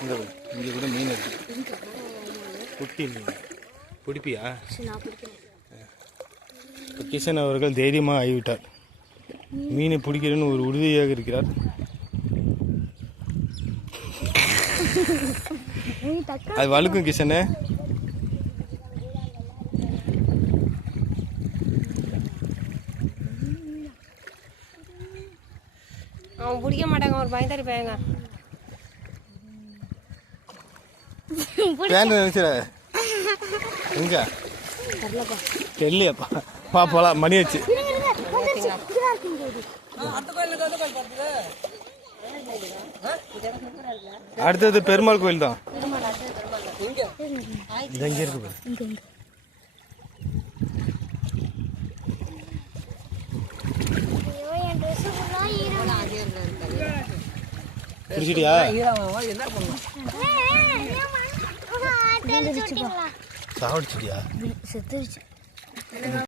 இங்கே கூட மீன் இருக்கு. குட்டி மீன் பிடிப்பியா? கிஷன் அவர்கள் தைரியமாக ஆகிவிட்டார். மீனை பிடிக்கிறேன்னு ஒரு உறுதியாக இருக்கிறார். அது வழுக்கும் கிஷனு. அவன் பிடிக்க மாட்டாங்க, ஒரு பயந்தாரி பையங்க. நினைச்சிட எங்க தெரியலையாப்பா. பா போலாம், மணி ஆச்சு. அடுத்தது பெருமாள் கோயில் தான். இங்கே இருக்கு. பிடிச்சிட்டியா? சாவடிச்சிட்டியா?